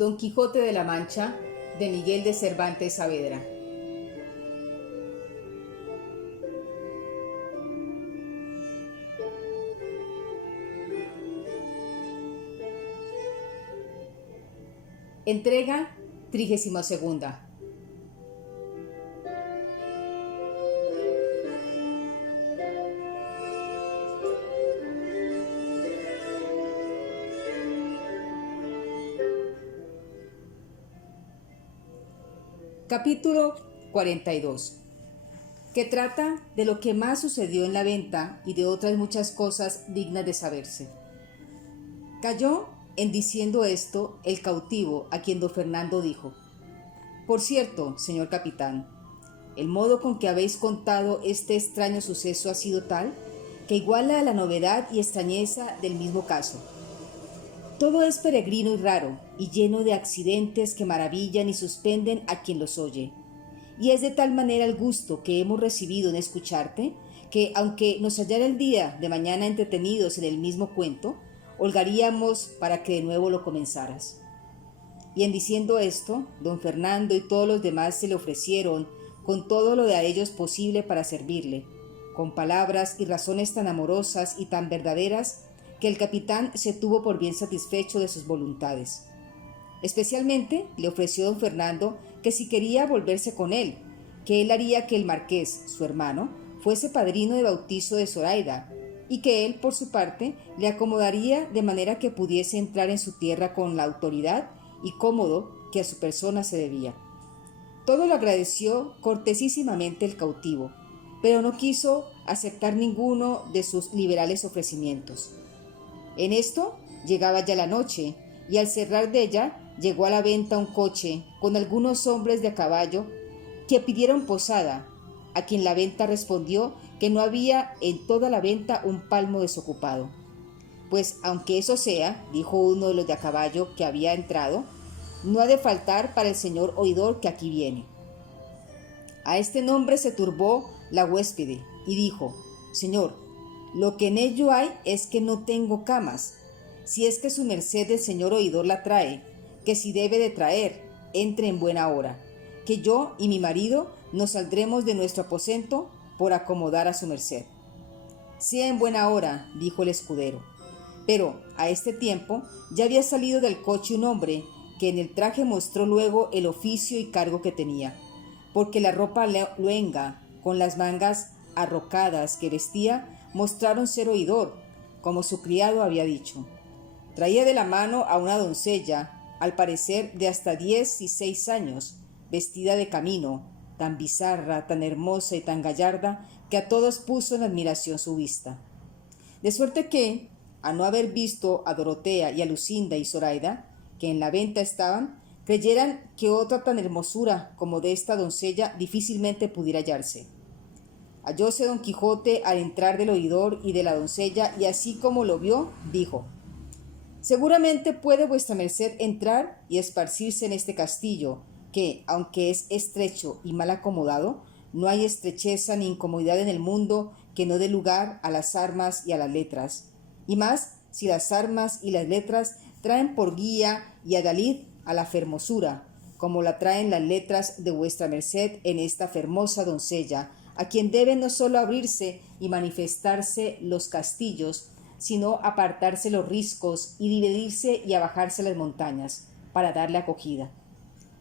Don Quijote de la Mancha, de Miguel de Cervantes Saavedra. Entrega 32. Capítulo 42, que trata de lo que más sucedió en la venta y de otras muchas cosas dignas de saberse. Cayó en diciendo esto el cautivo, a quien don Fernando dijo: Por cierto, señor capitán, el modo con que habéis contado este extraño suceso ha sido tal que iguala a la novedad y extrañeza del mismo caso. Todo es peregrino y raro, y lleno de accidentes que maravillan y suspenden a quien los oye. Y es de tal manera el gusto que hemos recibido en escucharte, que aunque nos hallara el día de mañana entretenidos en el mismo cuento, holgaríamos para que de nuevo lo comenzaras. Y en diciendo esto, don Fernando y todos los demás se le ofrecieron con todo lo de a ellos posible para servirle, con palabras y razones tan amorosas y tan verdaderas que el capitán se tuvo por bien satisfecho de sus voluntades. Especialmente le ofreció don Fernando que si quería volverse con él, que él haría que el marqués, su hermano, fuese padrino de bautizo de Zoraida, y que él, por su parte, le acomodaría de manera que pudiese entrar en su tierra con la autoridad y cómodo que a su persona se debía. Todo lo agradeció cortesísimamente el cautivo, pero no quiso aceptar ninguno de sus liberales ofrecimientos. En esto llegaba ya la noche, y al cerrar de ella llegó a la venta un coche con algunos hombres de a caballo que pidieron posada, a quien la venta respondió que no había en toda la venta un palmo desocupado. Pues aunque eso sea, dijo uno de los de a caballo que había entrado, no ha de faltar para el señor oidor que aquí viene. A este nombre se turbó la huéspede y dijo: Señor, lo que en ello hay es que no tengo camas. Si es que su merced el señor oidor la trae, que si debe de traer, entre en buena hora, que yo y mi marido nos saldremos de nuestro aposento por acomodar a su merced. Sea en buena hora, dijo el escudero. Pero a este tiempo ya había salido del coche un hombre que en el traje mostró luego el oficio y cargo que tenía, porque la ropa luenga con las mangas arrocadas que vestía mostraron ser oidor, como su criado había dicho. Traía de la mano a una doncella, al parecer de hasta 16 años, vestida de camino, tan bizarra, tan hermosa y tan gallarda, que a todos puso en admiración su vista. De suerte que, a no haber visto a Dorotea y a Lucinda y Zoraida, que en la venta estaban, creyeran que otra tan hermosura como de esta doncella difícilmente pudiera hallarse. Hallóse don Quijote al entrar del oidor y de la doncella, y así como lo vio, dijo: Seguramente puede vuestra merced entrar y esparcirse en este castillo, que, aunque es estrecho y mal acomodado, no hay estrecheza ni incomodidad en el mundo que no dé lugar a las armas y a las letras, y más si las armas y las letras traen por guía y adalid a la fermosura, como la traen las letras de vuestra merced en esta fermosa doncella, a quien deben no solo abrirse y manifestarse los castillos, sino apartarse los riscos y dividirse y abajarse las montañas, para darle acogida.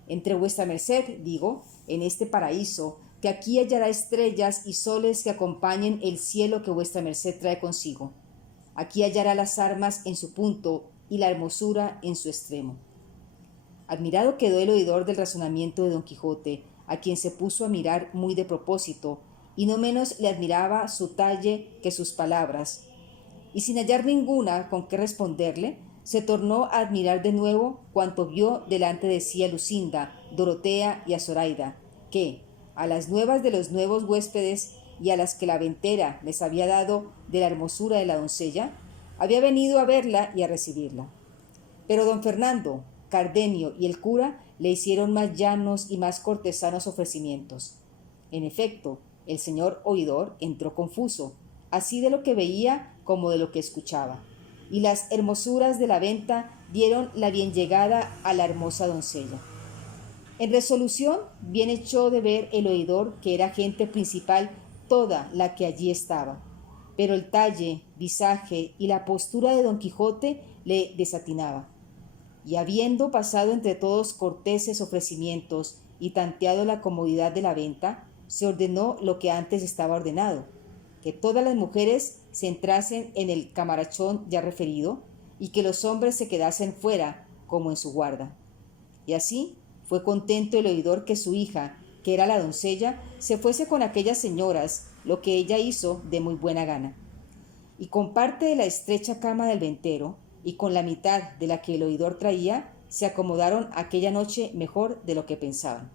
Entre vuestra merced, digo, en este paraíso, que aquí hallará estrellas y soles que acompañen el cielo que vuestra merced trae consigo. Aquí hallará las armas en su punto y la hermosura en su extremo. Admirado quedó el oidor del razonamiento de don Quijote, a quien se puso a mirar muy de propósito, y no menos le admiraba su talle que sus palabras, y sin hallar ninguna con qué responderle, se tornó a admirar de nuevo cuanto vio delante de sí a Lucinda, Dorotea y a Zoraida, que, a las nuevas de los nuevos huéspedes y a las que la ventera les había dado de la hermosura de la doncella, había venido a verla y a recibirla. Pero don Fernando, Cardenio y el cura le hicieron más llanos y más cortesanos ofrecimientos. En efecto, el señor oidor entró confuso, así de lo que veía como de lo que escuchaba. y las hermosuras de la venta dieron la bien llegada a la hermosa doncella. En resolución, bien echó de ver el oidor que era gente principal toda la que allí estaba, pero el talle, visaje y la postura de Don Quijote le desatinaba. Y habiendo pasado entre todos corteses ofrecimientos y tanteado la comodidad de la venta, se ordenó lo que antes estaba ordenado, que todas las mujeres se entrasen en el camarachón ya referido y que los hombres se quedasen fuera como en su guarda. Y así fue contento el oidor que su hija, que era la doncella, se fuese con aquellas señoras, lo que ella hizo de muy buena gana. Y con parte de la estrecha cama del ventero, y con la mitad de la que el oidor traía, se acomodaron aquella noche mejor de lo que pensaban.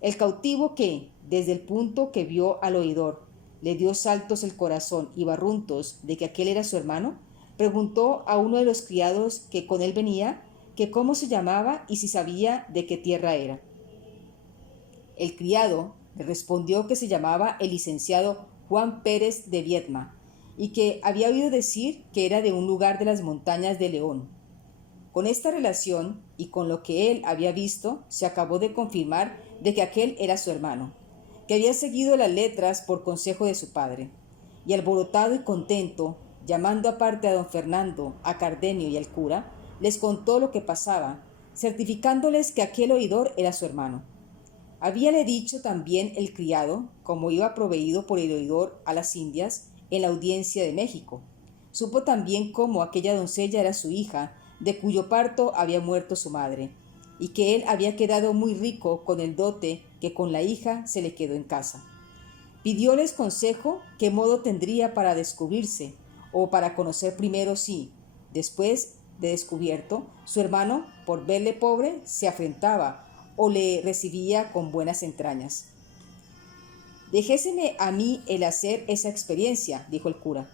El cautivo que, desde el punto que vio al oidor, le dio saltos el corazón y barruntos de que aquel era su hermano, preguntó a uno de los criados que con él venía, que cómo se llamaba y si sabía de qué tierra era. El criado le respondió que se llamaba el licenciado Juan Pérez de Viedma, y que había oído decir que era de un lugar de las montañas de León. Con esta relación y con lo que él había visto, se acabó de confirmar de que aquel era su hermano, que había seguido las letras por consejo de su padre, y alborotado y contento, llamando aparte a don Fernando, a Cardenio y al cura, les contó lo que pasaba, certificándoles que aquel oidor era su hermano. Habíale dicho también el criado, como iba proveído por el oidor a las Indias, en la audiencia de México. Supo también cómo aquella doncella era su hija, de cuyo parto había muerto su madre, y que él había quedado muy rico con el dote que con la hija se le quedó en casa. Pidióles consejo qué modo tendría para descubrirse, o para conocer primero si, después de descubierto, su hermano, por verle pobre, se afrentaba, o le recibía con buenas entrañas. Déjeseme a mí el hacer esa experiencia, dijo el cura.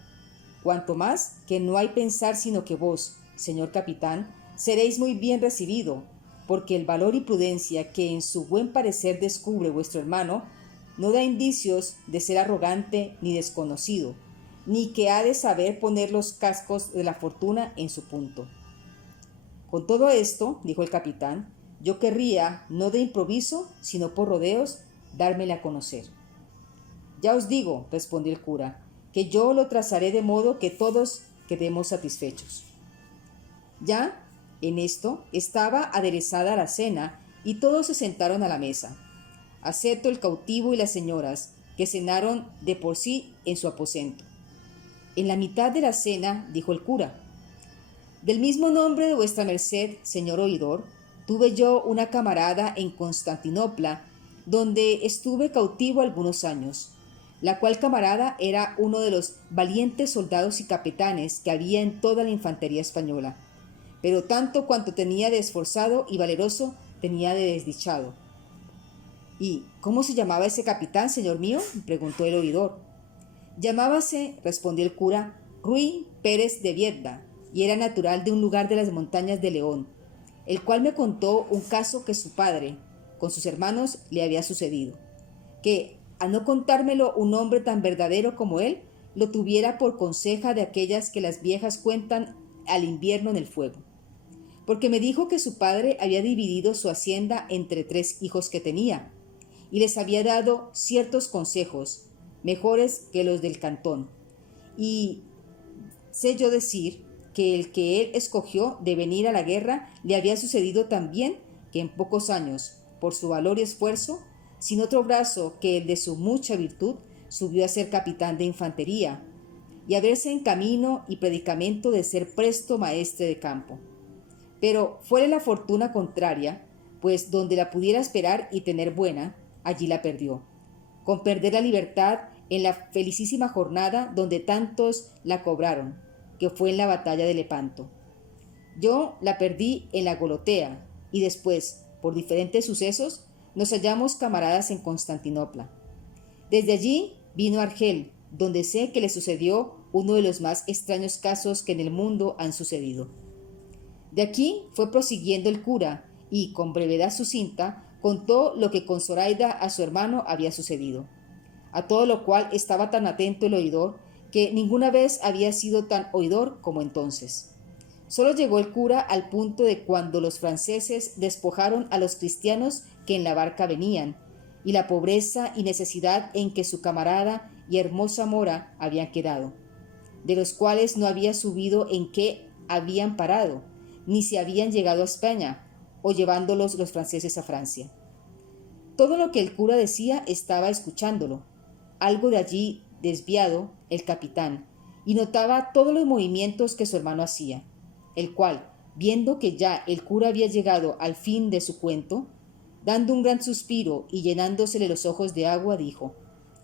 Cuanto más que no hay pensar sino que vos, señor capitán, seréis muy bien recibido, porque el valor y prudencia que en su buen parecer descubre vuestro hermano no da indicios de ser arrogante ni desconocido, ni que ha de saber poner los cascos de la fortuna en su punto. Con todo esto, dijo el capitán, yo querría, no de improviso, sino por rodeos, dármele a conocer. Ya os digo, respondió el cura, que yo lo trazaré de modo que todos quedemos satisfechos. Ya en esto estaba aderezada la cena y todos se sentaron a la mesa, excepto el cautivo y las señoras, que cenaron de por sí en su aposento. En la mitad de la cena dijo el cura: del mismo nombre de vuestra merced, señor oidor, tuve yo una camarada en Constantinopla, donde estuve cautivo algunos años, la cual camarada era uno de los valientes soldados y capitanes que había en toda la infantería española, pero tanto cuanto tenía de esforzado y valeroso, tenía de desdichado. ¿Y cómo se llamaba ese capitán, señor mío?, preguntó el oidor. Llamábase, respondió el cura, Ruy Pérez de Viedma, y era natural de un lugar de las montañas de León, el cual me contó un caso que su padre, con sus hermanos, le había sucedido, que, a no contármelo un hombre tan verdadero como él, lo tuviera por conseja de aquellas que las viejas cuentan al invierno en el fuego. Porque me dijo que su padre había dividido su hacienda entre 3 hijos que tenía, y les había dado ciertos consejos, mejores que los del cantón. Y sé yo decir que el que él escogió de venir a la guerra le había sucedido también que en pocos años, por su valor y esfuerzo, sin otro brazo que el de su mucha virtud, subió a ser capitán de infantería, y a verse en camino y predicamento de ser presto maestre de campo. Pero fuera la fortuna contraria, pues donde la pudiera esperar y tener buena, allí la perdió, con perder la libertad en la felicísima jornada donde tantos la cobraron, que fue en la batalla de Lepanto. Yo la perdí en la Golotea, y después, por diferentes sucesos, nos hallamos camaradas en Constantinopla. Desde allí vino a Argel, donde sé que le sucedió uno de los más extraños casos que en el mundo han sucedido. De aquí fue prosiguiendo el cura, y, con brevedad sucinta, contó lo que con Zoraida a su hermano había sucedido. A todo lo cual estaba tan atento el oidor, que ninguna vez había sido tan oidor como entonces. Solo llegó el cura al punto de cuando los franceses despojaron a los cristianos que en la barca venían, y la pobreza y necesidad en que su camarada y hermosa mora habían quedado, de los cuales no había subido en qué habían parado, ni si habían llegado a España, o llevándolos los franceses a Francia. Todo lo que el cura decía estaba escuchándolo, algo de allí desviado el capitán, y notaba todos los movimientos que su hermano hacía, el cual, viendo que ya el cura había llegado al fin de su cuento, dando un gran suspiro y llenándosele los ojos de agua, dijo: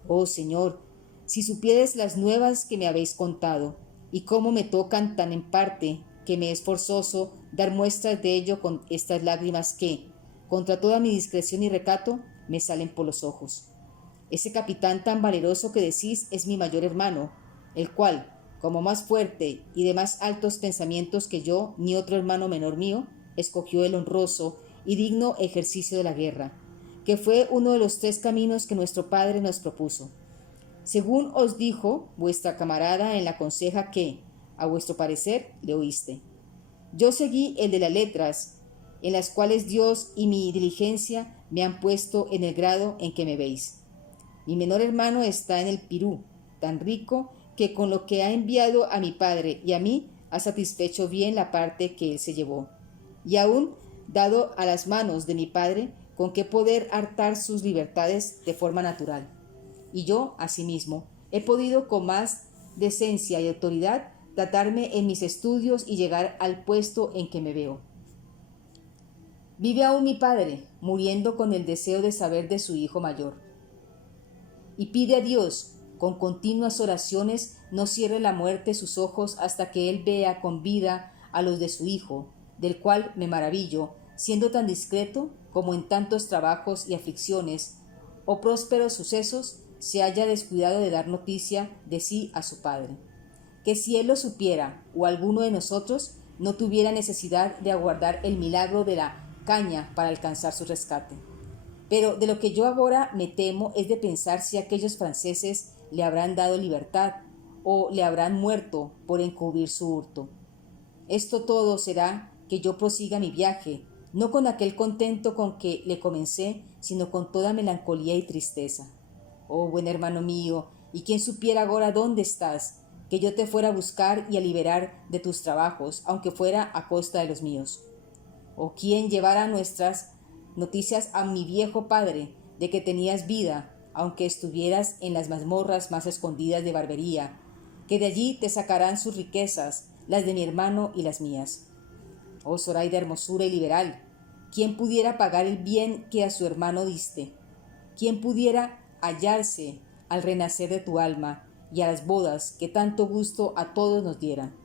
«Oh, Señor, si supierais las nuevas que me habéis contado, y cómo me tocan tan en parte, que me es forzoso dar muestras de ello con estas lágrimas que, contra toda mi discreción y recato, me salen por los ojos. Ese capitán tan valeroso que decís es mi mayor hermano, el cual, como más fuerte y de más altos pensamientos que yo, ni otro hermano menor mío, escogió el honroso y digno ejercicio de la guerra, que fue uno de los 3 caminos que nuestro Padre nos propuso. Según os dijo vuestra camarada en la conseja que, a vuestro parecer, le oíste. Yo seguí el de las letras, en las cuales Dios y mi diligencia me han puesto en el grado en que me veis. Mi menor hermano está en el Pirú, tan rico que con lo que ha enviado a mi padre y a mí ha satisfecho bien la parte que él se llevó, y aún dado a las manos de mi padre con qué poder hartar sus libertades de forma natural. Y yo, asimismo, he podido con más decencia y autoridad tratarme en mis estudios y llegar al puesto en que me veo. Vive aún mi padre, muriendo con el deseo de saber de su hijo mayor. Y pide a Dios, con continuas oraciones, no cierre la muerte sus ojos hasta que él vea con vida a los de su hijo, del cual me maravillo, siendo tan discreto como en tantos trabajos y aflicciones o prósperos sucesos se haya descuidado de dar noticia de sí a su padre. Que si él lo supiera, o alguno de nosotros, no tuviera necesidad de aguardar el milagro de la caña para alcanzar su rescate. Pero de lo que yo ahora me temo es de pensar si aquellos franceses le habrán dado libertad o le habrán muerto por encubrir su hurto. Esto todo será que yo prosiga mi viaje, no con aquel contento con que le comencé, sino con toda melancolía y tristeza. Oh, buen hermano mío, y quién supiera ahora dónde estás, que yo te fuera a buscar y a liberar de tus trabajos, aunque fuera a costa de los míos. O quién llevara nuestras noticias a mi viejo padre de que tenías vida, aunque estuvieras en las mazmorras más escondidas de barbería, que de allí te sacarán sus riquezas, las de mi hermano y las mías. Oh Zoraida hermosura y liberal, ¿quién pudiera pagar el bien que a su hermano diste? ¿Quién pudiera hallarse al renacer de tu alma y a las bodas que tanto gusto a todos nos dieran?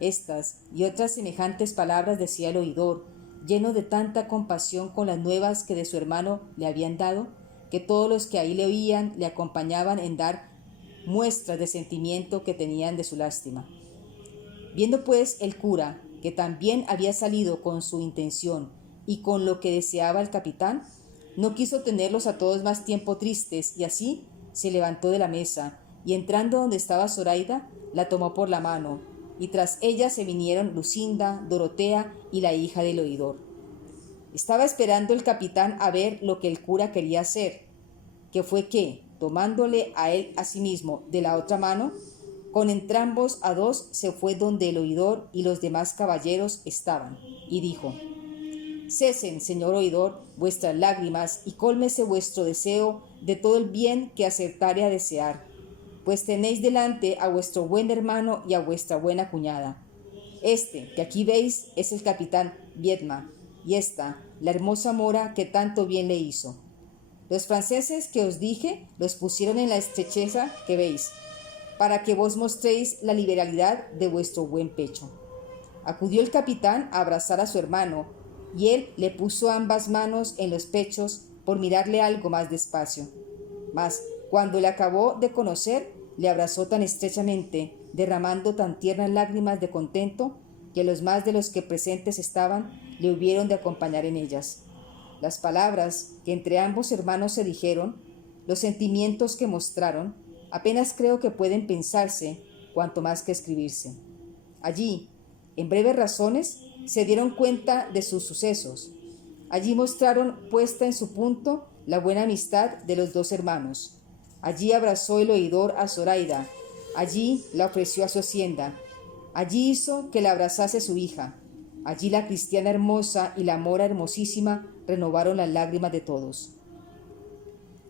Estas y otras semejantes palabras decía el oidor, lleno de tanta compasión con las nuevas que de su hermano le habían dado, que todos los que ahí le oían le acompañaban en dar muestras de sentimiento que tenían de su lástima. Viendo pues el cura que también había salido con su intención y con lo que deseaba el capitán, no quiso tenerlos a todos más tiempo tristes, y así se levantó de la mesa, y entrando donde estaba Zoraida, la tomó por la mano, y tras ella se vinieron Lucinda, Dorotea y la hija del oidor. Estaba esperando el capitán a ver lo que el cura quería hacer, que fue que, tomándole a él asimismo de la otra mano, con entrambos a dos se fue donde el oidor y los demás caballeros estaban, y dijo: «Cesen, señor oidor, vuestras lágrimas, y cólmese vuestro deseo de todo el bien que acertare a desear, pues tenéis delante a vuestro buen hermano y a vuestra buena cuñada. Este, que aquí veis, es el capitán Viedma, y esta, la hermosa mora que tanto bien le hizo. Los franceses que os dije los pusieron en la estrecheza que veis, para que vos mostréis la liberalidad de vuestro buen pecho». Acudió el capitán a abrazar a su hermano, y él le puso ambas manos en los pechos por mirarle algo más despacio. Mas, cuando le acabó de conocer, le abrazó tan estrechamente, derramando tan tiernas lágrimas de contento, que los más de los que presentes estaban le hubieron de acompañar en ellas. Las palabras que entre ambos hermanos se dijeron, los sentimientos que mostraron, Apenas creo que pueden pensarse, cuanto más que escribirse. Allí, en breves razones, se dieron cuenta de sus sucesos. Allí mostraron puesta en su punto la buena amistad de los dos hermanos. Allí abrazó el oidor a Zoraida. Allí la ofreció a su hacienda. Allí hizo que la abrazase su hija. Allí la cristiana hermosa y la mora hermosísima renovaron las lágrimas de todos.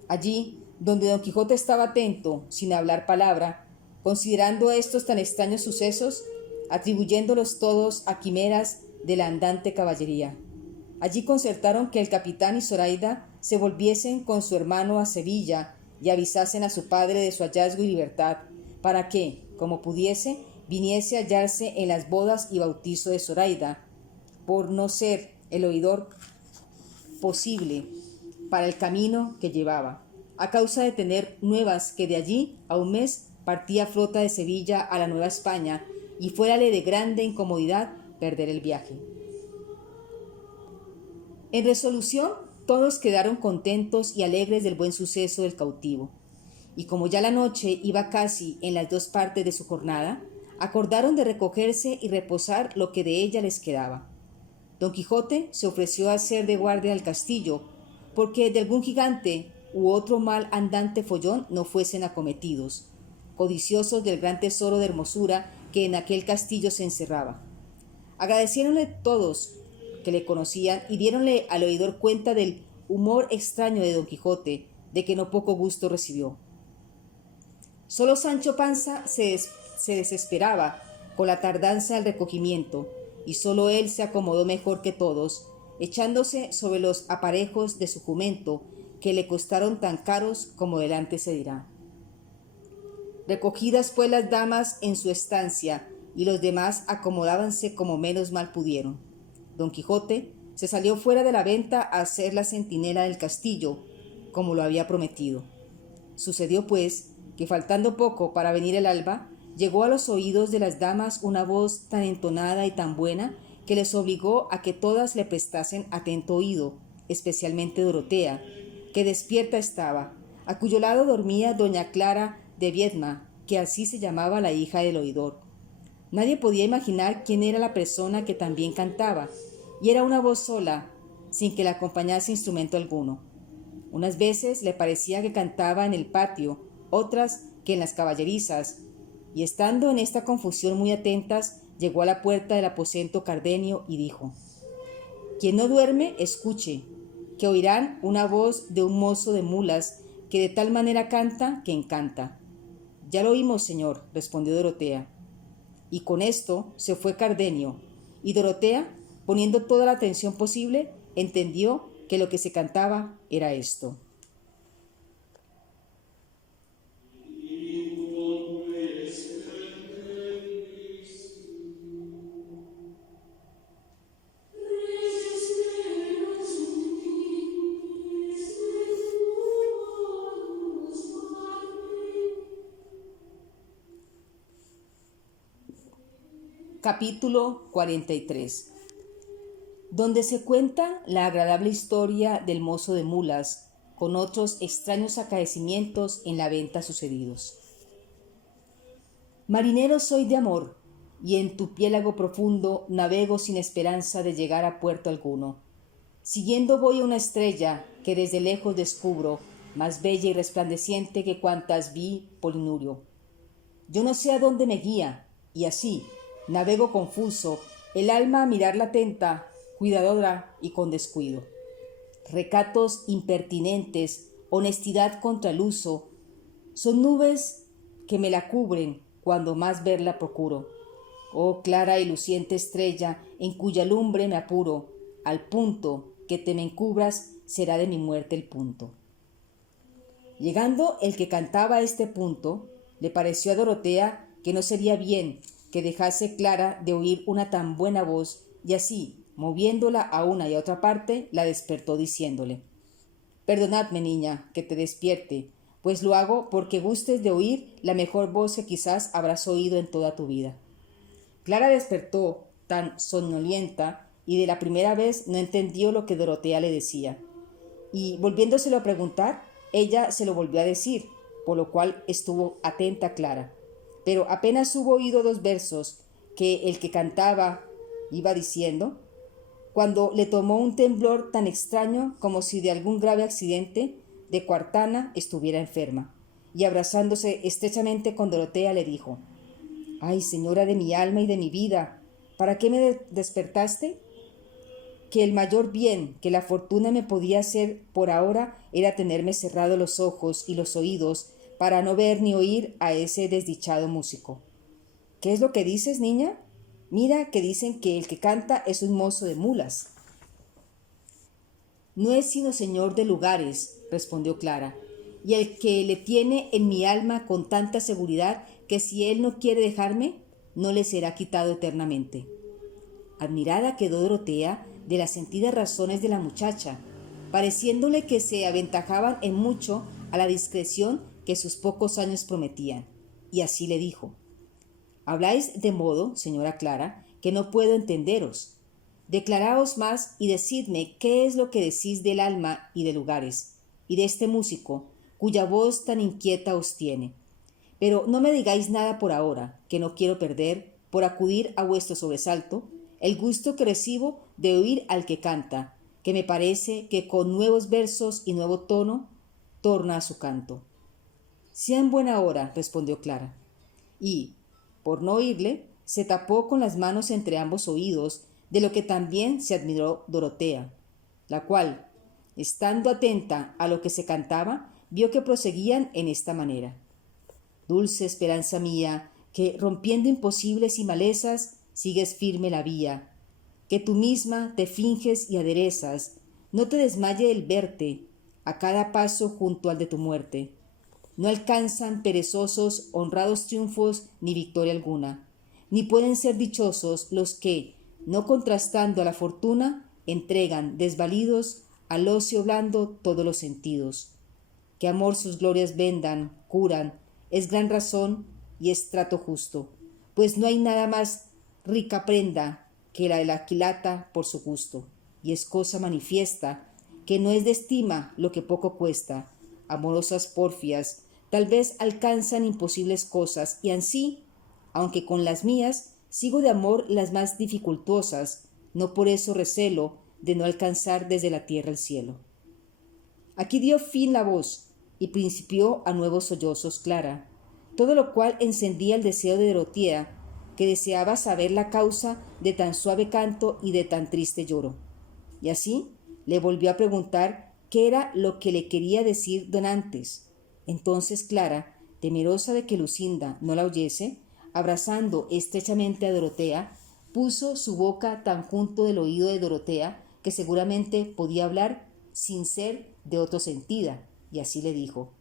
Allí, donde Don Quijote estaba atento, sin hablar palabra, considerando estos tan extraños sucesos, atribuyéndolos todos a quimeras de la andante caballería. Allí concertaron que el capitán y Zoraida se volviesen con su hermano a Sevilla y avisasen a su padre de su hallazgo y libertad, para que, como pudiese, viniese a hallarse en las bodas y bautizo de Zoraida, por no ser el oidor posible para el camino que llevaba, a causa de tener nuevas que de allí a un mes partía flota de Sevilla a la Nueva España y fuérale de grande incomodidad perder el viaje. En resolución, todos quedaron contentos y alegres del buen suceso del cautivo, y como ya la noche iba casi en las 2 partes de su jornada, acordaron de recogerse y reposar lo que de ella les quedaba. Don Quijote se ofreció a hacer de guardia al castillo, porque de algún gigante u otro mal andante follón no fuesen acometidos, codiciosos del gran tesoro de hermosura que en aquel castillo se encerraba. Agradeciéronle todos que le conocían y diéronle al oidor cuenta del humor extraño de Don Quijote, de que no poco gusto recibió. Solo Sancho Panza se desesperaba con la tardanza del recogimiento, y solo él se acomodó mejor que todos, echándose sobre los aparejos de su jumento, que le costaron tan caros como delante se dirá. Recogidas pues las damas en su estancia, y los demás acomodábanse como menos mal pudieron, Don Quijote se salió fuera de la venta a hacer la centinela del castillo, como lo había prometido. Sucedió pues que, faltando poco para venir el alba, llegó a los oídos de las damas una voz tan entonada y tan buena que les obligó a que todas le prestasen atento oído, especialmente Dorotea, que despierta estaba, a cuyo lado dormía doña Clara de Viedma, que así se llamaba la hija del oidor. Nadie podía imaginar quién era la persona que también cantaba, y era una voz sola, sin que la acompañase instrumento alguno. Unas veces le parecía que cantaba en el patio, otras que en las caballerizas, y estando en esta confusión muy atentas, llegó a la puerta del aposento Cardenio y dijo: «Quien no duerme, escuche, que oirán una voz de un mozo de mulas que de tal manera canta que encanta». «Ya lo oímos, señor», respondió Dorotea. Y con esto se fue Cardenio, y Dorotea, poniendo toda la atención posible, entendió que lo que se cantaba era esto: Capítulo 43, donde se cuenta la agradable historia del mozo de mulas, con otros extraños acaecimientos en la venta sucedidos. Marinero soy de amor, y en tu piélago profundo navego sin esperanza de llegar a puerto alguno. Siguiendo voy a una estrella que desde lejos descubro, más bella y resplandeciente que cuantas vi Polinurio. Yo no sé a dónde me guía, y así navego confuso, el alma a mirarla atenta, cuidadora y con descuido. Recatos impertinentes, honestidad contra el uso, son nubes que me la cubren cuando más verla procuro. Oh clara y luciente estrella, en cuya lumbre me apuro, al punto que te me encubras será de mi muerte el punto. Llegando el que cantaba a este punto, le pareció a Dorotea que no sería bien que dejase Clara de oír una tan buena voz, y así, moviéndola a una y a otra parte, la despertó diciéndole: «Perdonadme, niña, que te despierte, pues lo hago porque gustes de oír la mejor voz que quizás habrás oído en toda tu vida». Clara despertó tan somnolienta y de la primera vez no entendió lo que Dorotea le decía, y volviéndoselo a preguntar, ella se lo volvió a decir, por lo cual estuvo atenta Clara. Pero apenas hubo oído 2 versos que el que cantaba iba diciendo, cuando le tomó un temblor tan extraño como si de algún grave accidente de Cuartana estuviera enferma, y abrazándose estrechamente con Dorotea le dijo: «Ay, señora de mi alma y de mi vida, ¿para qué me despertaste? Que el mayor bien que la fortuna me podía hacer por ahora era tenerme cerrados los ojos y los oídos para no ver ni oír a ese desdichado músico». «¿Qué es lo que dices, niña? Mira que dicen que el que canta es un mozo de mulas». «No es sino señor de lugares», respondió Clara, «y el que le tiene en mi alma con tanta seguridad que si él no quiere dejarme, no le será quitado eternamente». Admirada quedó Dorotea de las sentidas razones de la muchacha, pareciéndole que se aventajaban en mucho a la discreción que sus pocos años prometían, y así le dijo: «Habláis de modo, señora Clara, que no puedo entenderos. Declaraos más y decidme qué es lo que decís del alma y de lugares, y de este músico, cuya voz tan inquieta os tiene. Pero no me digáis nada por ahora, que no quiero perder, por acudir a vuestro sobresalto, el gusto que recibo de oír al que canta, que me parece que con nuevos versos y nuevo tono torna a su canto». «Sea en buena hora», respondió Clara, y, por no oírle, se tapó con las manos entre ambos oídos, de lo que también se admiró Dorotea, la cual, estando atenta a lo que se cantaba, vio que proseguían en esta manera: «Dulce esperanza mía, que rompiendo imposibles y malezas, sigues firme la vía, que tú misma te finges y aderezas, no te desmaye el verte a cada paso junto al de tu muerte. No alcanzan perezosos honrados triunfos ni victoria alguna, ni pueden ser dichosos los que, no contrastando a la fortuna, entregan desvalidos al ocio blando todos los sentidos. Que amor sus glorias vendan, curan, es gran razón y es trato justo, pues no hay nada más rica prenda que la de la quilata por su gusto, y es cosa manifiesta que no es de estima lo que poco cuesta. Amorosas porfias tal vez alcanzan imposibles cosas, y ansí, aunque con las mías sigo de amor las más dificultosas, no por eso recelo de no alcanzar desde la tierra el cielo». Aquí dio fin la voz, y principió a nuevos sollozos Clara, todo lo cual encendía el deseo de Dorotea, que deseaba saber la causa de tan suave canto y de tan triste lloro. Y así le volvió a preguntar qué era lo que le quería decir don antes. Entonces Clara, temerosa de que Lucinda no la oyese, abrazando estrechamente a Dorotea, puso su boca tan junto del oído de Dorotea que seguramente podía hablar sin ser de otro sentida, y así le dijo: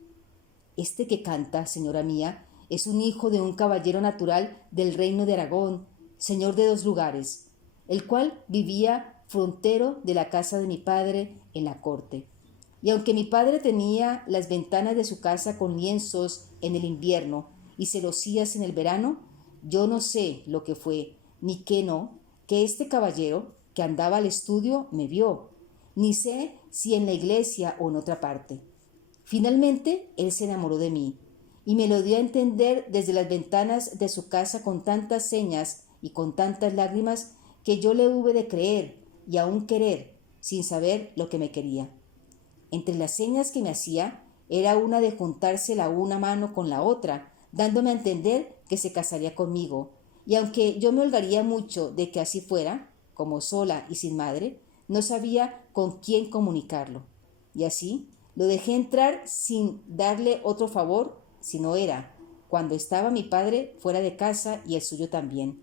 «Este que canta, señora mía, es un hijo de un caballero natural del reino de Aragón, señor de 2 lugares, el cual vivía frontero de la casa de mi padre en la corte. Y aunque mi padre tenía las ventanas de su casa con lienzos en el invierno y celosías en el verano, yo no sé lo que fue, ni qué no, que este caballero, que andaba al estudio, me vio, ni sé si en la iglesia o en otra parte. Finalmente, él se enamoró de mí, y me lo dio a entender desde las ventanas de su casa con tantas señas y con tantas lágrimas que yo le hube de creer y aún querer, sin saber lo que me quería. Entre las señas que me hacía era una de juntarse la una mano con la otra, dándome a entender que se casaría conmigo, y aunque yo me holgaría mucho de que así fuera, como sola y sin madre, no sabía con quién comunicarlo. Y así lo dejé entrar sin darle otro favor, si no era, cuando estaba mi padre fuera de casa y el suyo también,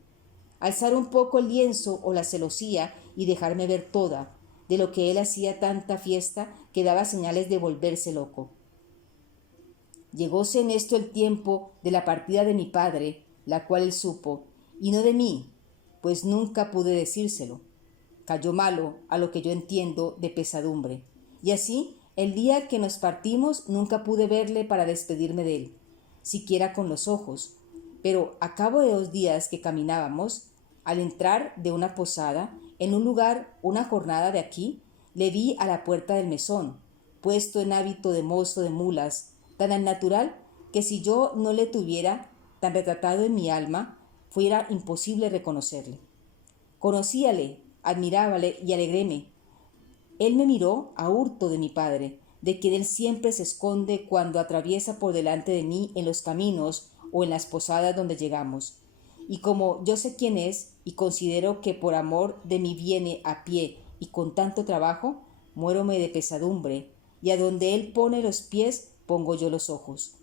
alzar un poco el lienzo o la celosía y dejarme ver toda, de lo que él hacía tanta fiesta que daba señales de volverse loco. Llegóse en esto el tiempo de la partida de mi padre, la cual él supo, y no de mí, pues nunca pude decírselo. Cayó malo, a lo que yo entiendo, de pesadumbre, y así el día que nos partimos nunca pude verle para despedirme de él, siquiera con los ojos, pero a cabo de 2 días que caminábamos, al entrar de una posada, en un lugar una jornada de aquí, le vi a la puerta del mesón, puesto en hábito de mozo de mulas, tan al natural que si yo no le tuviera tan retratado en mi alma, fuera imposible reconocerle. Conocíale, admirábale y alegréme. Él me miró a hurto de mi padre, de quien él siempre se esconde cuando atraviesa por delante de mí en los caminos o en las posadas donde llegamos. Y como yo sé quién es y considero que por amor de mí viene a pie y con tanto trabajo, muérome de pesadumbre, y a donde él pone los pies pongo yo los ojos.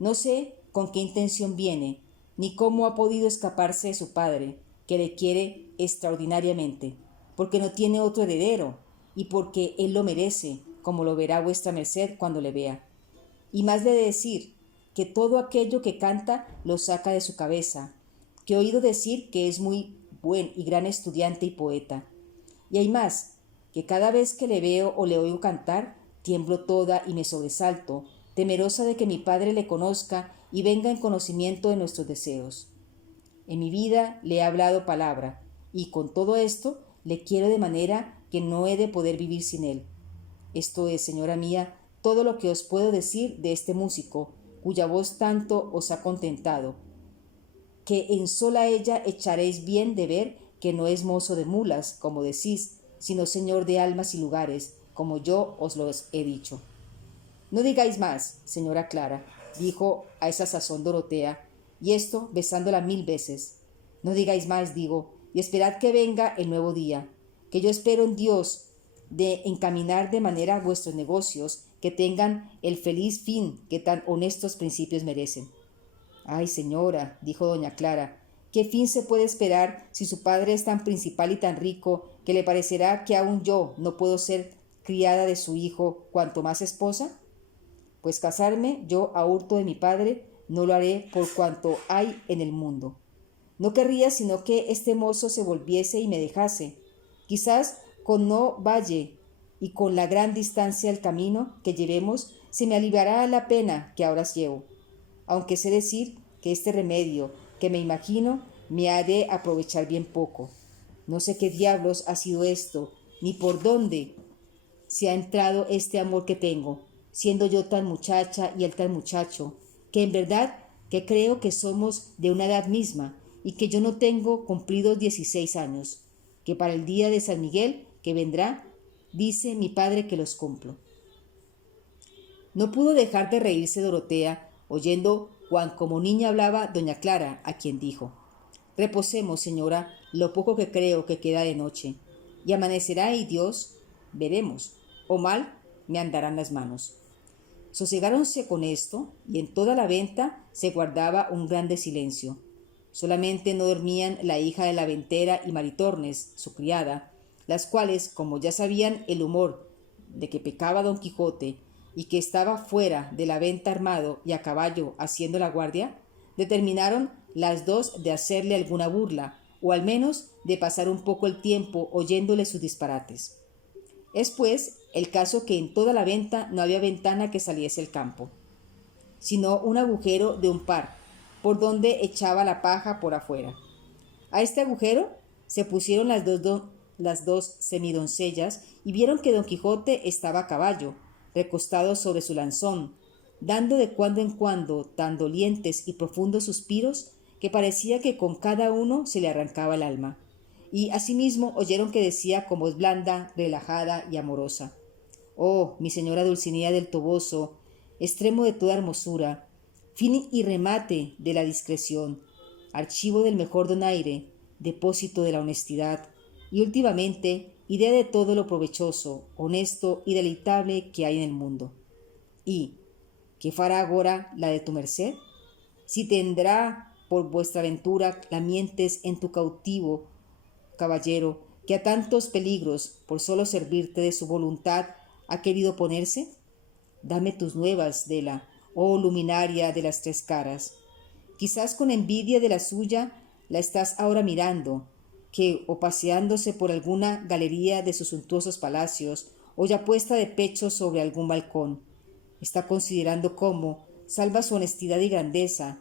No sé con qué intención viene, ni cómo ha podido escaparse de su padre, que le quiere extraordinariamente, porque no tiene otro heredero, y porque él lo merece, como lo verá vuestra merced cuando le vea. Y más le de decir, que todo aquello que canta lo saca de su cabeza, que he oído decir que es muy buen y gran estudiante y poeta. Y hay más, que cada vez que le veo o le oigo cantar, tiemblo toda y me sobresalto, temerosa de que mi padre le conozca y venga en conocimiento de nuestros deseos. En mi vida le he hablado palabra, y con todo esto le quiero de manera que no he de poder vivir sin él. Esto es, señora mía, todo lo que os puedo decir de este músico, cuya voz tanto os ha contentado, que en sola ella echaréis bien de ver que no es mozo de mulas, como decís, sino señor de almas y lugares, como yo os lo he dicho. No digáis más, señora Clara, dijo a esa sazón Dorotea, y esto besándola 1000 veces. No digáis más, digo, y esperad que venga el nuevo día, que yo espero en Dios de encaminar de manera vuestros negocios que tengan el feliz fin que tan honestos principios merecen. Ay, señora, dijo doña Clara, ¿qué fin se puede esperar si su padre es tan principal y tan rico que le parecerá que aún yo no puedo ser criada de su hijo, cuanto más esposa? Pues casarme yo a hurto de mi padre no lo haré por cuanto hay en el mundo. No querría sino que este mozo se volviese y me dejase. Quizás con no valle y con la gran distancia del camino que llevemos se me aliviará la pena que ahora llevo. Aunque sé decir que este remedio que me imagino me ha de aprovechar bien poco. No sé qué diablos ha sido esto, ni por dónde se ha entrado este amor que tengo, siendo yo tan muchacha y él tan muchacho, que en verdad que creo que somos de una edad misma y que yo no tengo cumplidos 16 años, que para el día de San Miguel que vendrá, dice mi padre que los cumplo. No pudo dejar de reírse Dorotea, oyendo cuán como niña hablaba doña Clara, a quien dijo: reposemos, señora, lo poco que creo que queda de noche, y amanecerá y Dios, veremos, o mal me andarán las manos. Sosegáronse con esto, y en toda la venta se guardaba un grande silencio. Solamente no dormían la hija de la ventera y Maritornes, su criada, las cuales, como ya sabían el humor de que pecaba don Quijote y que estaba fuera de la venta armado y a caballo haciendo la guardia, determinaron las dos de hacerle alguna burla, o al menos de pasar un poco el tiempo oyéndole sus disparates. Es pues el caso que en toda la venta no había ventana que saliese al campo, sino un agujero de un par, por donde echaba la paja por afuera. A este agujero se pusieron las dos semidoncellas y vieron que don Quijote estaba a caballo, recostado sobre su lanzón, dando de cuando en cuando tan dolientes y profundos suspiros que parecía que con cada uno se le arrancaba el alma. Y asimismo oyeron que decía con voz blanda, relajada y amorosa: oh, mi señora Dulcinea del Toboso, extremo de toda hermosura, fin y remate de la discreción, archivo del mejor donaire, depósito de la honestidad, y últimamente idea de todo lo provechoso, honesto y deleitable que hay en el mundo. Y, ¿qué fará agora la de tu merced? Si tendrá por vuestra ventura la mientes en tu cautivo, caballero, que a tantos peligros, por solo servirte de su voluntad, ha querido ponerse? Dame tus nuevas, Dela, oh luminaria de las tres caras. Quizás con envidia de la suya la estás ahora mirando, que o paseándose por alguna galería de sus suntuosos palacios, o ya puesta de pecho sobre algún balcón, está considerando cómo, salva su honestidad y grandeza,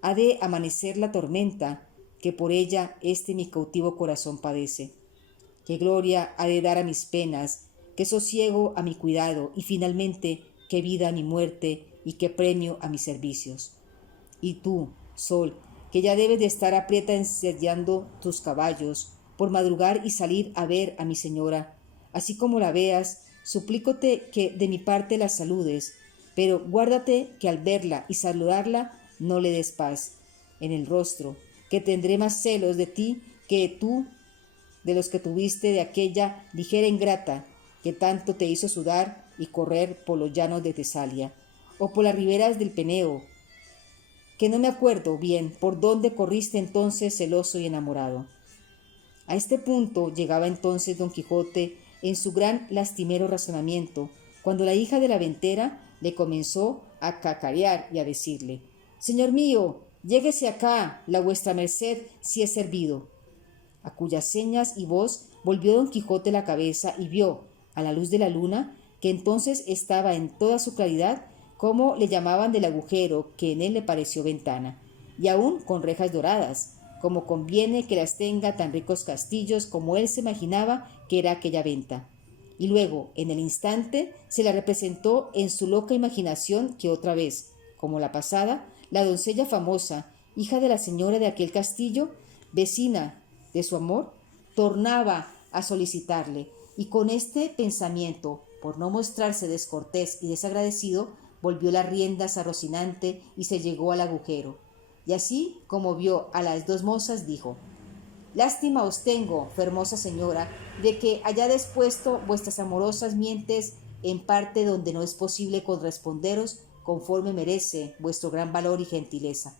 ha de amanecer la tormenta que por ella este mi cautivo corazón padece. Qué gloria ha de dar a mis penas, qué sosiego a mi cuidado, y finalmente qué vida a mi muerte, y qué premio a mis servicios. Y tú, Sol, que ya debes de estar aprieta ensillando tus caballos, por madrugar y salir a ver a mi señora, así como la veas, suplícote que de mi parte la saludes, pero guárdate que al verla y saludarla no le des paz en el rostro, que tendré más celos de ti que tú de los que tuviste de aquella ligera ingrata que tanto te hizo sudar y correr por los llanos de Tesalia, o por las riberas del Peneo, que no me acuerdo bien por dónde corriste entonces celoso y enamorado. A este punto llegaba entonces don Quijote en su gran lastimero razonamiento, cuando la hija de la ventera le comenzó a cacarear y a decirle: «Señor mío, lléguese acá, la vuestra merced si es servido». A cuyas señas y voz volvió don Quijote la cabeza y vio, a la luz de la luna, que entonces estaba en toda su claridad, como le llamaban del agujero que en él le pareció ventana, y aún con rejas doradas, como conviene que las tenga tan ricos castillos como él se imaginaba que era aquella venta. Y luego, en el instante, se la representó en su loca imaginación que otra vez, como la pasada, la doncella famosa, hija de la señora de aquel castillo, vecina de su amor, tornaba a solicitarle, y con este pensamiento, por no mostrarse descortés y desagradecido, volvió las riendas a Rocinante y se llegó al agujero. Y así como vio a las dos mozas, dijo: «Lástima os tengo, fermosa señora, de que hayáis puesto vuestras amorosas mientes en parte donde no es posible corresponderos conforme merece vuestro gran valor y gentileza.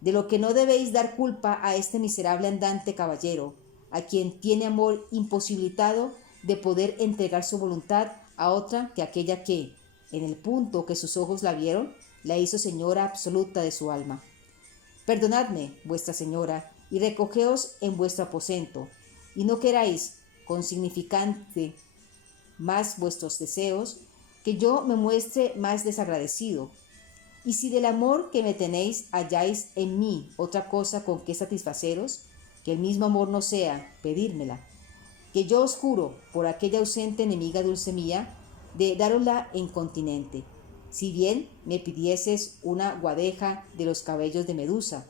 De lo que no debéis dar culpa a este miserable andante caballero, a quien tiene amor imposibilitado de poder entregar su voluntad a otra que aquella que, en el punto que sus ojos la vieron, la hizo señora absoluta de su alma. Perdonadme, vuestra señora, y recogeos en vuestro aposento, y no queráis, con significante más vuestros deseos, que yo me muestre más desagradecido. Y si del amor que me tenéis halláis en mí otra cosa con que satisfaceros, que el mismo amor no sea, pedírmela, que yo os juro, por aquella ausente enemiga dulce mía, de darosla incontinente, si bien me pidieses una guadeja de los cabellos de Medusa,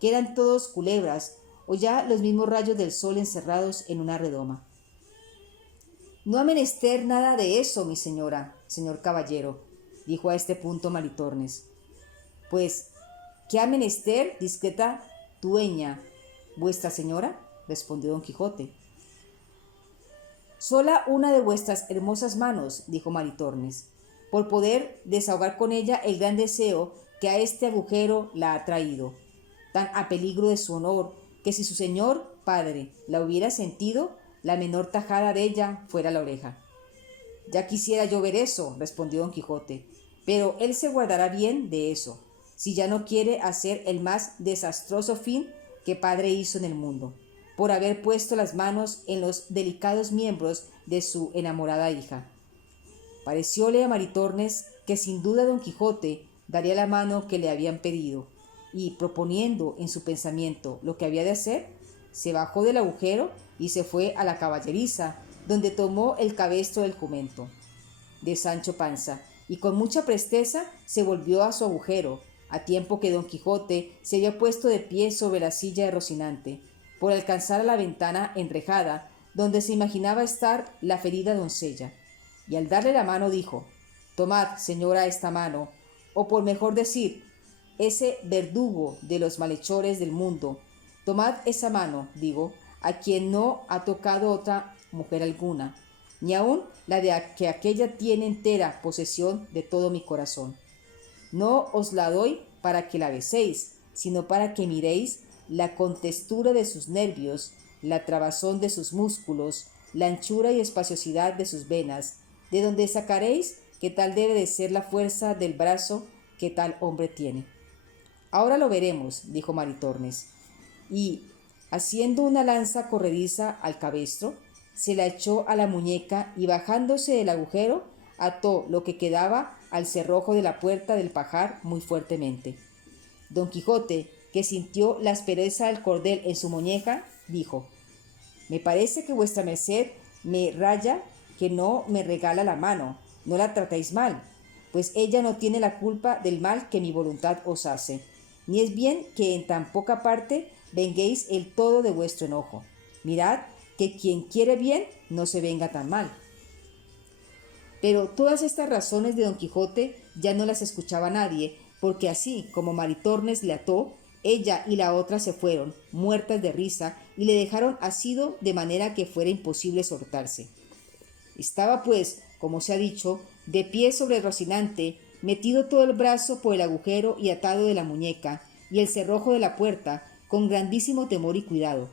que eran todos culebras, o ya los mismos rayos del sol encerrados en una redoma». «No ha menester nada de eso, mi señora, señor caballero», dijo a este punto Maritornes. «Pues, ¿qué ha menester, discreta dueña, vuestra señora?», respondió don Quijote. «Sola una de vuestras hermosas manos», dijo Maritornes, «por poder desahogar con ella el gran deseo que a este agujero la ha traído, tan a peligro de su honor, que si su señor padre la hubiera sentido, la menor tajada de ella fuera la oreja». «Ya quisiera yo ver eso», respondió don Quijote, «pero él se guardará bien de eso, si ya no quiere hacer el más desastroso fin que padre hizo en el mundo, por haber puesto las manos en los delicados miembros de su enamorada hija». Parecióle a Maritornes que sin duda don Quijote daría la mano que le habían pedido, y proponiendo en su pensamiento lo que había de hacer, se bajó del agujero y se fue a la caballeriza, donde tomó el cabestro del jumento de Sancho Panza, y con mucha presteza se volvió a su agujero, a tiempo que don Quijote se había puesto de pie sobre la silla de Rocinante, por alcanzar a la ventana enrejada, donde se imaginaba estar la ferida doncella, y al darle la mano dijo: «Tomad, señora, esta mano, o por mejor decir, ese verdugo de los malhechores del mundo. Tomad esa mano, digo, a quien no ha tocado otra mujer alguna, ni aun la de que aquella tiene entera posesión de todo mi corazón. No os la doy para que la beséis, sino para que miréis la contextura de sus nervios, la trabazón de sus músculos, la anchura y espaciosidad de sus venas, de donde sacaréis que tal debe de ser la fuerza del brazo que tal hombre tiene». «Ahora lo veremos», dijo Maritornes, y, haciendo una lanza corrediza al cabestro, se la echó a la muñeca y bajándose del agujero, ató lo que quedaba al cerrojo de la puerta del pajar muy fuertemente. Don Quijote, que sintió la aspereza del cordel en su muñeca, dijo: «Me parece que vuestra merced me raya, que no me regala la mano, no la tratáis mal, pues ella no tiene la culpa del mal que mi voluntad os hace, ni es bien que en tan poca parte venguéis el todo de vuestro enojo. Mirad que quien quiere bien no se venga tan mal. Pero todas estas razones de Don Quijote ya no las escuchaba nadie, porque así como Maritornes le ató, ella y la otra se fueron, muertas de risa, y le dejaron asido de manera que fuera imposible soltarse. Estaba, pues, como se ha dicho, de pie sobre Rocinante, metido todo el brazo por el agujero y atado de la muñeca, y el cerrojo de la puerta, con grandísimo temor y cuidado,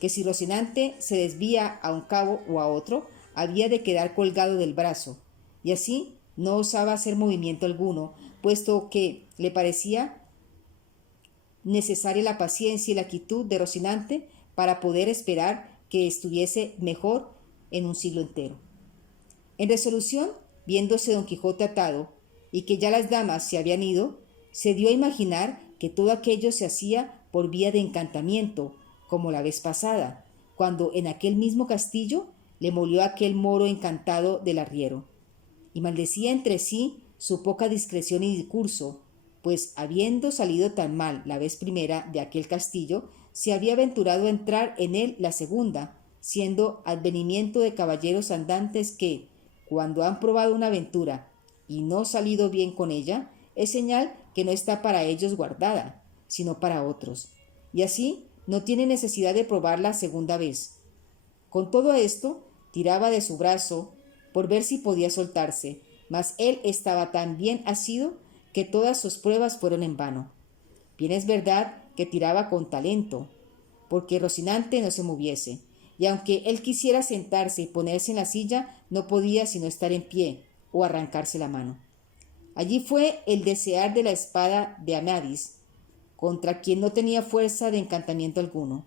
que si Rocinante se desvía a un cabo o a otro, había de quedar colgado del brazo, y así no osaba hacer movimiento alguno, puesto que le parecía necesaria la paciencia y la quietud de Rocinante para poder esperar que estuviese mejor en un siglo entero. En resolución, viéndose Don Quijote atado, y que ya las damas se habían ido, se dio a imaginar que todo aquello se hacía por vía de encantamiento, como la vez pasada, cuando en aquel mismo castillo le molió aquel moro encantado del arriero, y maldecía entre sí su poca discreción y discurso, pues habiendo salido tan mal la vez primera de aquel castillo, se había aventurado a entrar en él la segunda, siendo advenimiento de caballeros andantes que, cuando han probado una aventura y no salido bien con ella, es señal que no está para ellos guardada, sino para otros, y así no tiene necesidad de probarla segunda vez. Con todo esto, tiraba de su brazo por ver si podía soltarse, mas él estaba tan bien asido que todas sus pruebas fueron en vano. Bien es verdad que tiraba con talento, porque Rocinante no se moviese, y aunque él quisiera sentarse y ponerse en la silla, no podía sino estar en pie o arrancarse la mano. Allí fue el desear de la espada de Amadís, contra quien no tenía fuerza de encantamiento alguno.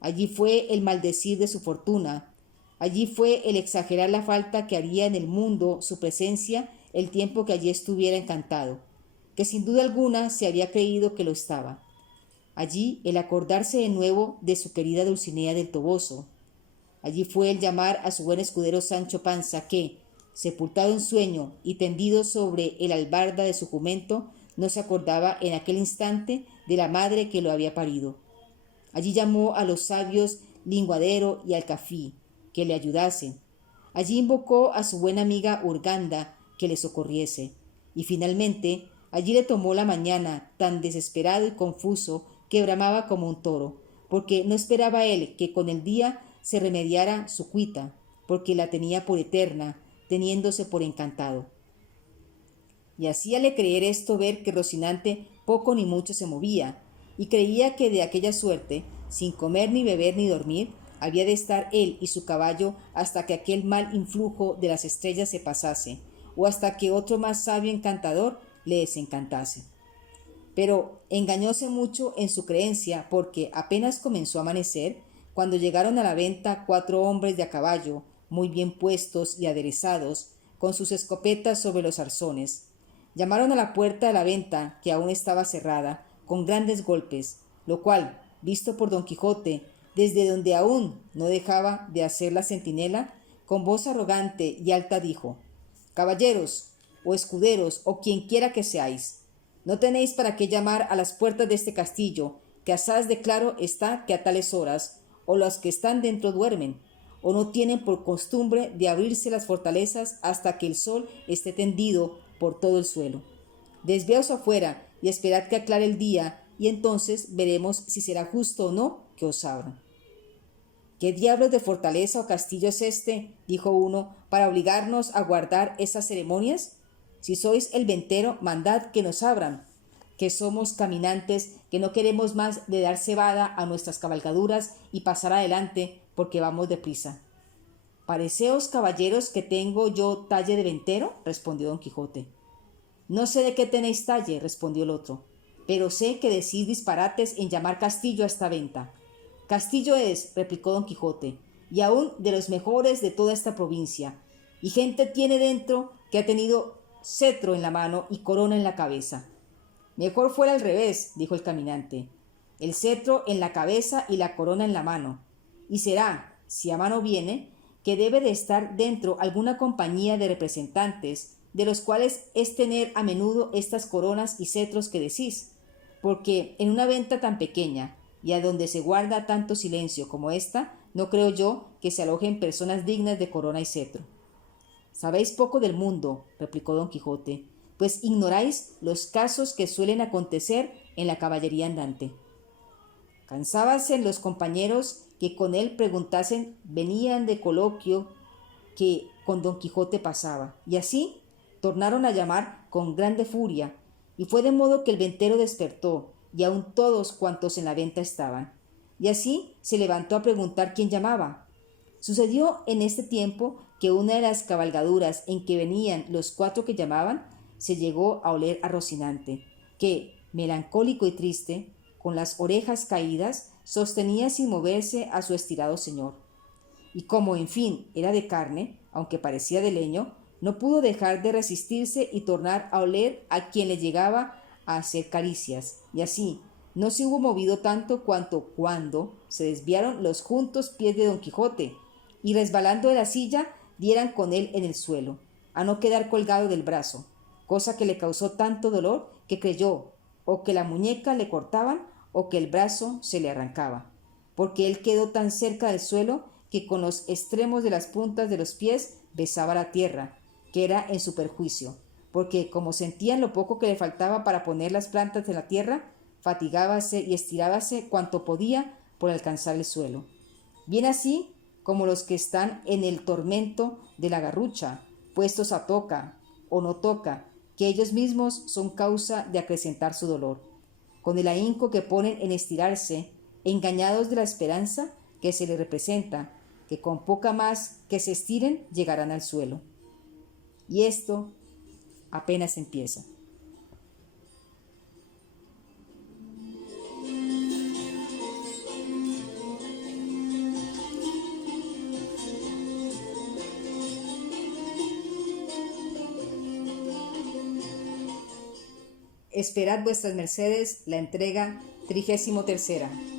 Allí fue el maldecir de su fortuna. Allí fue el exagerar la falta que haría en el mundo su presencia el tiempo que allí estuviera encantado, que sin duda alguna se había creído que lo estaba. Allí el acordarse de nuevo de su querida Dulcinea del Toboso. Allí fue el llamar a su buen escudero Sancho Panza que, sepultado en sueño y tendido sobre el albarda de su jumento, no se acordaba en aquel instante de la madre que lo había parido. Allí llamó a los sabios Linguadero y Alcafí, que le ayudasen. Allí invocó a su buena amiga Urganda, que le socorriese. Y finalmente, allí le tomó la mañana, tan desesperado y confuso, que bramaba como un toro, porque no esperaba él que con el día se remediara su cuita, porque la tenía por eterna, teniéndose por encantado. Y hacíale creer esto ver que Rocinante poco ni mucho se movía, y creía que de aquella suerte, sin comer ni beber ni dormir, había de estar él y su caballo hasta que aquel mal influjo de las estrellas se pasase, o hasta que otro más sabio encantador le desencantase. Pero engañóse mucho en su creencia, porque apenas comenzó a amanecer, cuando llegaron a la venta 4 hombres de a caballo, muy bien puestos y aderezados, con sus escopetas sobre los arzones. Llamaron a la puerta de la venta, que aún estaba cerrada, con grandes golpes, lo cual, visto por Don Quijote, desde donde aún no dejaba de hacer la centinela, con voz arrogante y alta dijo: «Caballeros, o escuderos, o quien quiera que seáis, no tenéis para qué llamar a las puertas de este castillo, que asaz de claro está que a tales horas, o los que están dentro duermen, o no tienen por costumbre de abrirse las fortalezas hasta que el sol esté tendido por todo el suelo. Desviaos afuera y esperad que aclare el día, y entonces veremos si será justo o no que os abran». «¿Qué diablos de fortaleza o castillo es este?», dijo uno, «para obligarnos a guardar esas ceremonias. Si sois el ventero, mandad que nos abran, que somos caminantes, que no queremos más de dar cebada a nuestras cabalgaduras y pasar adelante, porque vamos deprisa». «Pareceos, caballeros, que tengo yo talle de ventero», respondió Don Quijote. «No sé de qué tenéis talle», respondió el otro, «pero sé que decís disparates en llamar castillo a esta venta». «Castillo es», replicó Don Quijote, «y aún de los mejores de toda esta provincia, y gente tiene dentro que ha tenido cetro en la mano y corona en la cabeza». «Mejor fuera al revés», dijo el caminante, «el cetro en la cabeza y la corona en la mano, y será, si a mano viene, que debe de estar dentro alguna compañía de representantes, de los cuales es tener a menudo estas coronas y cetros que decís, porque en una venta tan pequeña y a donde se guarda tanto silencio como esta, no creo yo que se alojen personas dignas de corona y cetro. Sabéis poco del mundo, replicó don Quijote, pues ignoráis los casos que suelen acontecer en la caballería andante. Cansábanse los compañeros que con él preguntasen, venían de coloquio que con don Quijote pasaba, y así tornaron a llamar con grande furia, y fue de modo que el ventero despertó, y aun todos cuantos en la venta estaban, y así se levantó a preguntar quién llamaba. Sucedió en este tiempo que una de las cabalgaduras en que venían los 4 que llamaban se llegó a oler a Rocinante, que, melancólico y triste, con las orejas caídas, sostenía sin moverse a su estirado señor. Y como, en fin, era de carne, aunque parecía de leño, no pudo dejar de resistirse y tornar a oler a quien le llegaba a hacer caricias, y así no se hubo movido tanto cuanto cuando se desviaron los juntos pies de don Quijote, y resbalando de la silla dieran con él en el suelo, a no quedar colgado del brazo, cosa que le causó tanto dolor que creyó o que la muñeca le cortaban o que el brazo se le arrancaba, porque él quedó tan cerca del suelo que con los extremos de las puntas de los pies besaba la tierra, que era en su perjuicio, porque como sentían lo poco que le faltaba para poner las plantas en la tierra, fatigábase y estirábase cuanto podía por alcanzar el suelo. Bien así como los que están en el tormento de la garrucha, puestos a toca o no toca, que ellos mismos son causa de acrecentar su dolor, con el ahínco que ponen en estirarse, engañados de la esperanza que se les representa, que con poca más que se estiren llegarán al suelo. Y esto apenas empieza. Esperad vuestras mercedes la entrega 33ª.